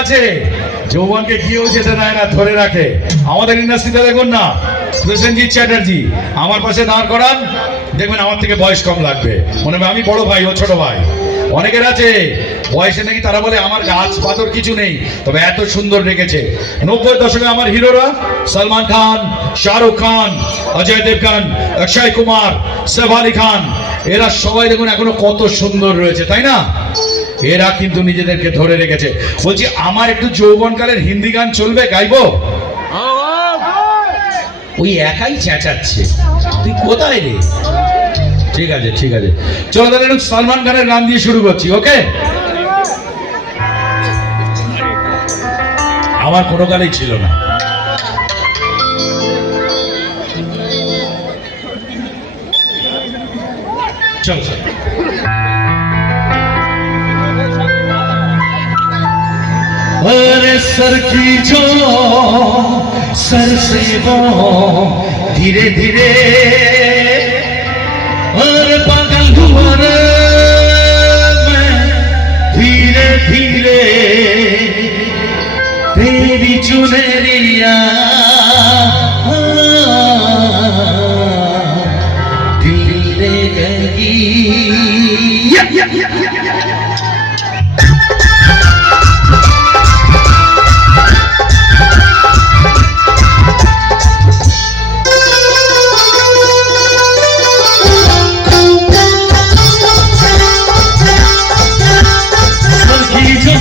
আছে যৌবনকে কেউ যেতে দেয় না, ধরে রাখে। আমাদের ইন্ডাস্ট্রিতে দেখুন না, প্রসেনজিৎ চ্যাটার্জি আমার পাশে দাঁড় করান, দেখবেন আমার থেকে বয়স কম লাগবে, মনে হয় আমি বড় ভাই ও ছোট ভাই। অনেকের আছে বয়সে নাকি তারা বলে আমার গাছ পাথর কিছু নেই, তবে এত সুন্দর রেখেছে। 90-এর দশকে আমার হিরোরা সলমান খান, শাহরুখ খান, অজয় দেবগন, অক্ষয় কুমার, সৈফ আলী খান, এরা সবাই দেখুন এখনো কত সুন্দর রয়েছে, তাই না? এরা কিন্তু নিজেদেরকে ধরে রেখেছে। বলছি আমার একটু যৌবনকালের হিন্দি গান চলবে, গাইবো? ওই একাই চেঁচাচ্ছে, তুই কোথায় রে? ঠিক আছে ঠিক আছে, চলো তাহলে একটু সলমান খানের গান দিয়ে শুরু করছি, ওকে? আমার কোনো গানেই ছিল না। চল চল। अरे सर की जो सर से वो धीरे धीरे और पागल हुआ रे मैं धीरे धीरे तेरी चुनरिया दिल ले गई।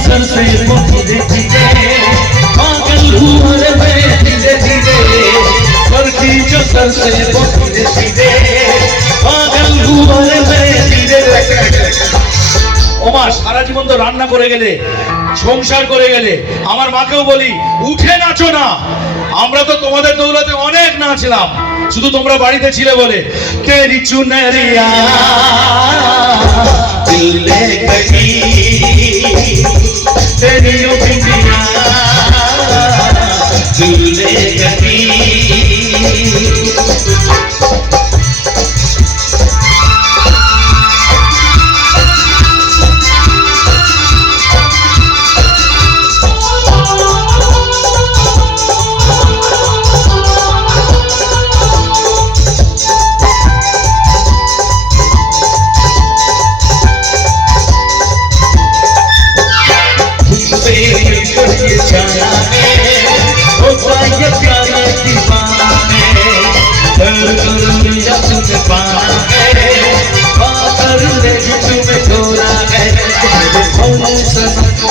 सर से वो धीरे धीरे पागल हुआ रे मैं धीरे धीरे, सर की जो सर से वो धीरे धीरे पागल हुआ रे मैं धीरे धीरे। ওমা সারা জীবন তো রান্না করে গেলে, সংসার করে গেলে, আমার মাকেও বলি উঠে নাচো না। আমরা তো তোমাদের দৌলতে অনেক নাচলাম, শুধু তোমরা বাড়িতে ছিলে বলে। তেরি চুনরিয়া दिल ले गई, तेरी बिंदिया दिल ले गई।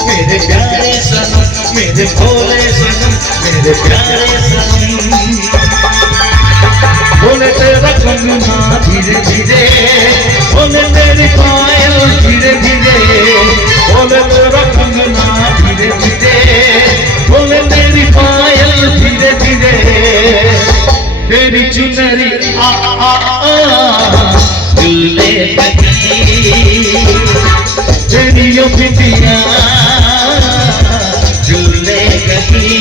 मेरे प्यारे सनम, मेरे भोले सनम, मेरे प्यारे सनम, बोले तेरा कंगना धीरे धीरे, बोले तेरी पायल धीरे धीरे, बोले तेरा कंगना धीरे धीरे, बोले तेरी पायल धीरे धीरे, तेरी चुनरी आ आ आ दिल ले गई, तेरी यो बिंदिया दिल ले गई।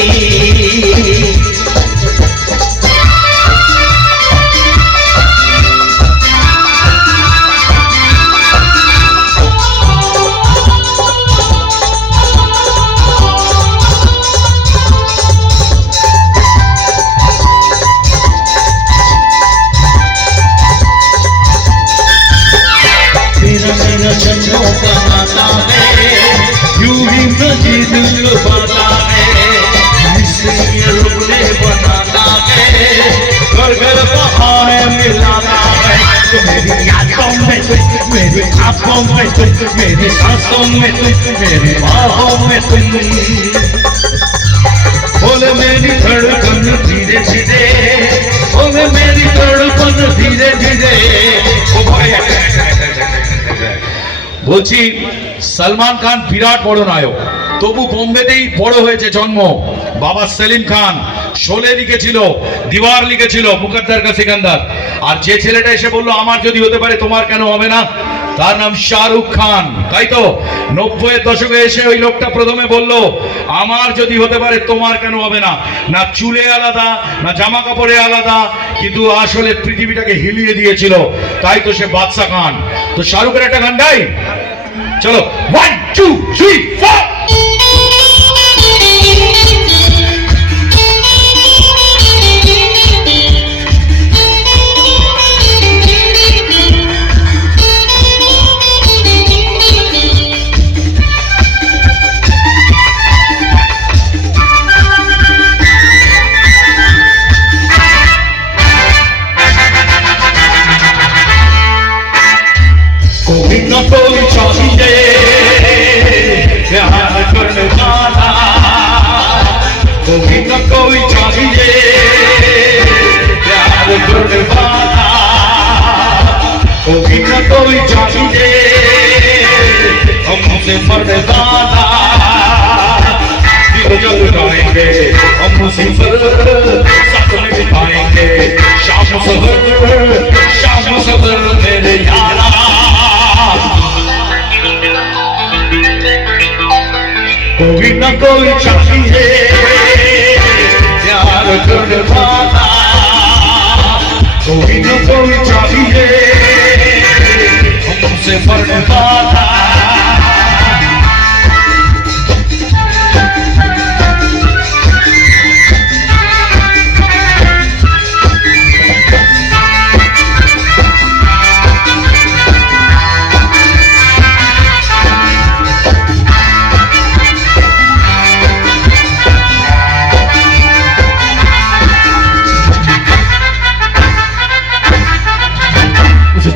जन्मों का नाता है, यूं ही मुझे दिल पाता है, इसलिए रुकने बनाता है, घर घर बहाने मिलाता है। तो मेरी यादों में तुम, मेरी आंखों में तुम, मेरी सांसों में तुम, मेरी बाहों में तुम, बोले मेरी धड़कन धीरे धीरे, बोले मेरी धड़कन धीरे धीरे। বলছি সলমান খান বিরাট বড় নায়ক, তবু বোম্বেতেই বড় হয়েছে জন্ম। বাবা সেলিম খান শোলে লিখেছিল, দিওয়ার লিখেছিল, মুকদ্দর কা সিকান্দার। আর যে ছেলেটা এসে বললো আমার যদি হতে পারে তোমার কেন হবে না, তার নাম শাহরুখ খান, তাই তো? 90-এর দশকে এসে ওই লোকটা প্রথমে বলল আমার যদি হতে পারে তোমার কেন হবে না। না চুলে আলাদা, না জামা কাপড়ে আলাদা, কিন্তু আসলে পৃথিবীটাকে হিলিয়ে দিয়েছিল, তাই তো সে বাদশা খান। তো শাহরুখের একটা গান গাই, চলো 1 2 3 4। कोई चाहिए हमसे पर्दादा दिल जल गाएंगे हम मुसीबत साथ में बिताएंगे शाम सफर मेरे यारा कोई न कोई चाहिए प्यार करने वाला कोई न कोई चाहिए हमसे पढ़ने वाला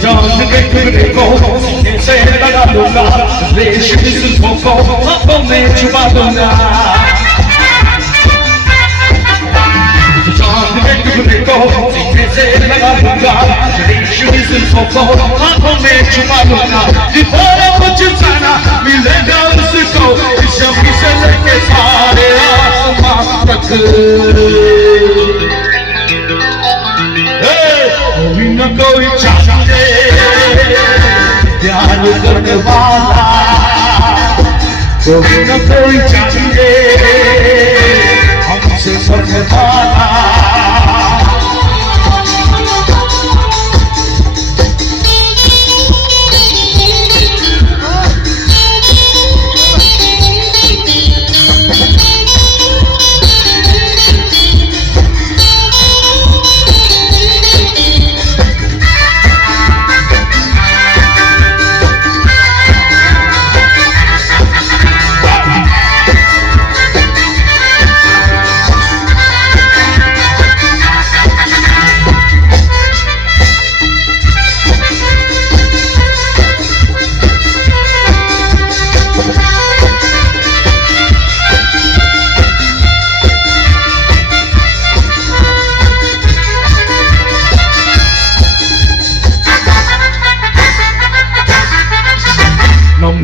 जान के टुकड़े को सीने से लगा दूंगा रेशम की जुल्फों को आंखों में छुपा दूंगा जान के टुकड़े को सीने से लगा दूंगा रेशम की जुल्फों को आंखों में छुपा दूंगा जितना कुछ जाना मिलेगा उसको शम्मी से लेके सारे आसमां तक कोई न कोई चाहिए प्यार करने वाला कोई न कोई चाहिए हमसे पढ़ने वाला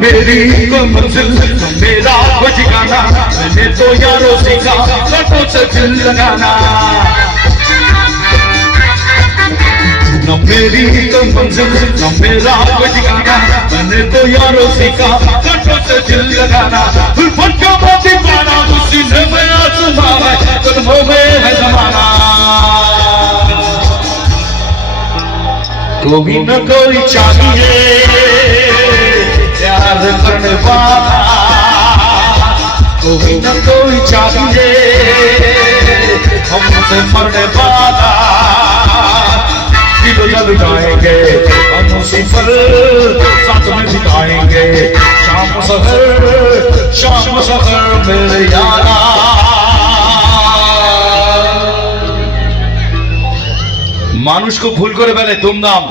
मेरी कोई मंजिल मेरा कोई ठिकाना मैंने तो यारों सीखा लटों से दिल लगाना न मेरी कोई मंजिल न मेरा कोई ठिकाना मैंने तो यारों सीखा लटों से दिल लगाना उल्फत का मोती पाना सीने में आसमां है कदमों में है ज़माना कोई न कोई चाहिए प्यार करने वाला कोई न कोई चाहिए हमसे मरने वाला दिल जल गाएंगे हम मुसीबत साथ में बिताएंगे शाम सफर मेरे यारा মানুষ খুব ভুল করে ফেলে দুমদাম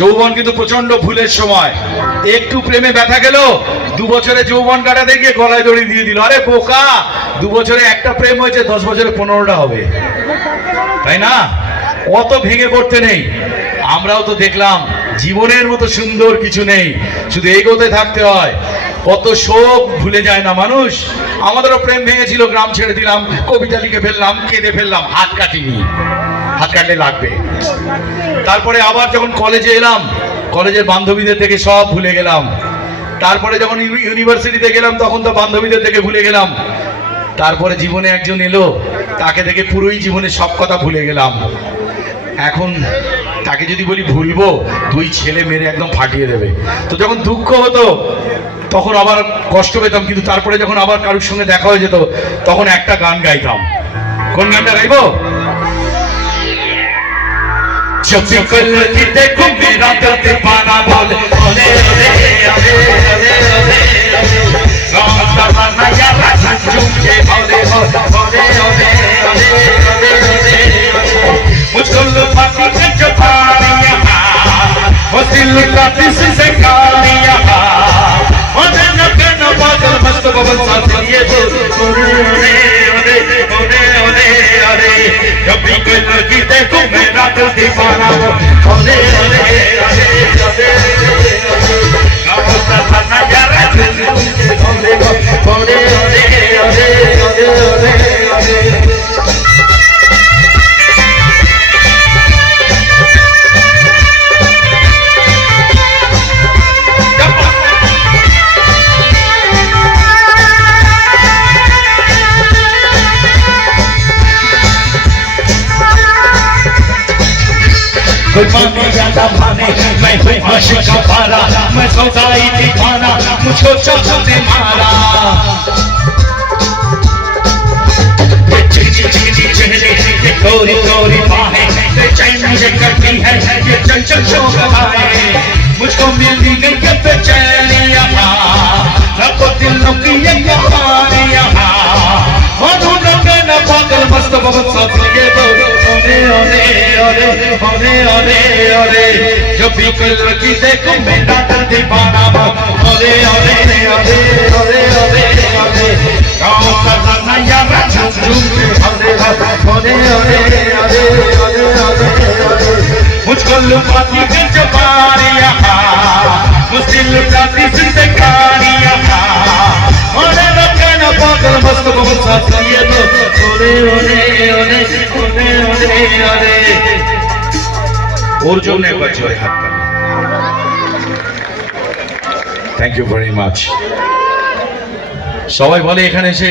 যৌবন কিন্তু প্রচন্ড ভুলের সময় একটু প্রেমে ব্যথা গেল 2 বছরে যৌবন কাটাতে গিয়ে গলায় দড়ি দিয়ে দিল আরে বোকা 2 বছরে একটা প্রেম হয়েছে 10 বছরে 15টা হবে তাই না অত ভেঙে পড়তে নেই আমরাও তো দেখলাম জীবনের মতো সুন্দর কিছু নেই শুধু এগোতে থাকতে হয় কত শোক ভুলে যায় না মানুষ আমাদেরও প্রেম ভেঙেছিল গ্রাম ছেড়ে দিলাম কবিতা লিখে ফেললাম কেঁদে ফেললাম হাত কাটিনি হাত কাটলে লাগবে তারপরে আবার যখন কলেজে এলাম কলেজের বান্ধবীদের থেকে সব ভুলে গেলাম তারপরে যখন ইউনিভার্সিটিতে গেলাম তখন তো বান্ধবীদের থেকে ভুলে গেলাম তারপরে জীবনে একজন এলো তাকে দেখে পুরোই জীবনে সব কথা ভুলে গেলাম এখন তাকে যদি বলি ভুলবো 2 ছেলে মেরে একদম ফাটিয়ে দেবে তো যখন দুঃখ হতো তখন আবার কষ্ট পেতাম কিন্তু তারপরে যখন আবার কারোর সঙ্গে দেখা হয়ে যেত তখন একটা গান গাইতাম কোন গানটা গাইবো जब भी कल की देखो मेरा दर्द पाना बोले ओले ओले ओले ओले ओले राम दरवाना या राजा झुके ओले ओले ओले ओले ओले ओले मुझको लुभाती है जवानियां वो दिल का से गालियां ओले नगन बादल मस्त बबन साथ ये ओले ओले ओले ओले ओले ओले जब भी कल की देखो मेरा दिल दीवाना ओले ओले ओले ओले कोई माने या ना माने मैं हूँ आशिक का पारा मैं सौदाई दीवाना मुझको चाहते मारा ये गोरी गोरी बाहें ये चैन मुझे करती है ये चंचल शोक आए मुझको मिलती नहीं ये बेचैनियाँ रखो दिलों की ये कहानियाँ मधु रंगे न पागल मस्त बहुत साथ लगे ओरे ओरे ओरे ओरे ओरे ओरे जब भी कोई लड़की देखो मेरा दिल दीवाना ओरे ओरे ओरे ओरे ओरे ओरे गाँव का गाना यार झूम के ओरे ओरे ओरे ओरे ओरे ओरे मुझको लुभाती है जबानियाँ मुझसे लुटाती जिंदगानियाँ ओरे रखना पागल मस्त बहुत साथ ये तो ओरे ओरे ओरे ओरे ओरे ओरे ওর জন্য একবার জোরে হাত তালি। Thank you very much. সবাই বলে এখানে এসে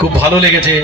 খুব ভালো লেগেছে।